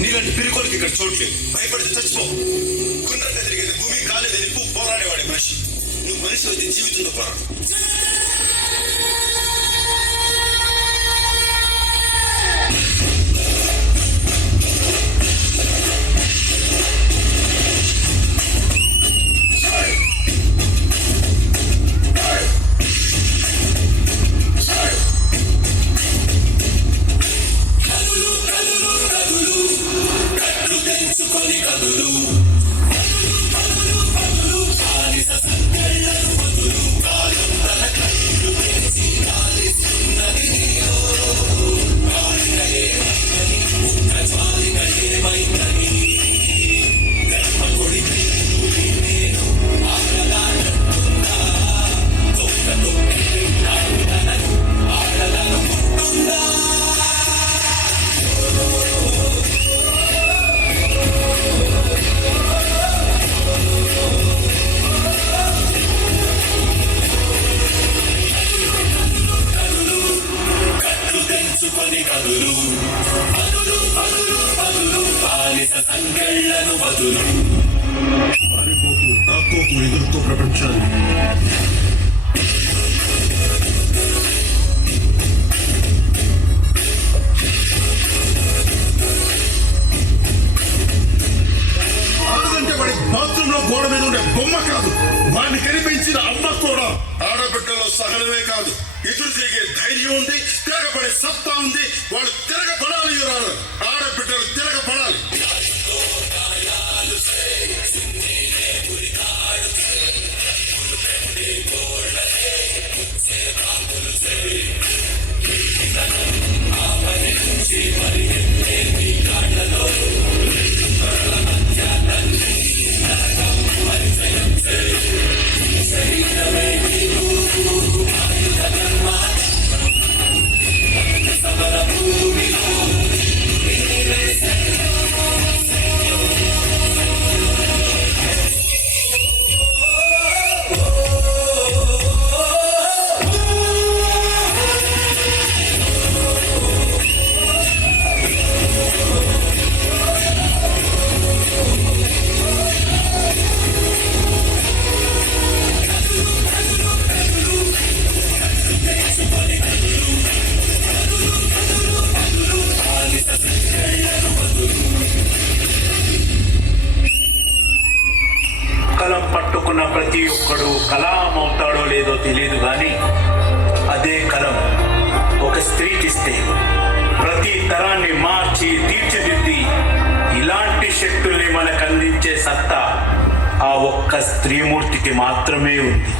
నీలాంటి పిరికోలకి ఇక్కడ చోట్లేదు. భయపడితే చచ్చిపో. గుండ్రంగా తిరిగేది భూమి, కాలేదు నిప్పు, పోరాడేవాడే మనిషి. నువ్వు మనిషి అయితే జీవితంలో పోరాడు. పారిపోతూ తాకోకు ఎదుర్కో ప్రపంచాన్ని. ఆడదంటే వాడి బాత్రూంలో గోడ మీద ఉండే బొమ్మ కాదు, వాడిని కనిపించిన అమ్మ కూడా. ఆడబిడ్డలో సహనమే కాదు, ఎదురు తిరిగే ధైర్యం ఉంది, తిరగబడే సత్తా ఉంది. వాళ్ళు తిరగబడాలి. ఆడబిడ్డలు తిరగబడాలి. ప్రతి ఒక్కడు కలాం అవుతాడో లేదో తెలియదు, కానీ అదే కలం ఒక స్త్రీకిస్తే ప్రతి తరాన్ని మార్చి తీర్చిదిద్ది ఇలాంటి శక్తుల్ని మనకు అందించే సత్తా ఆ ఒక్క స్త్రీమూర్తికి మాత్రమే ఉంది.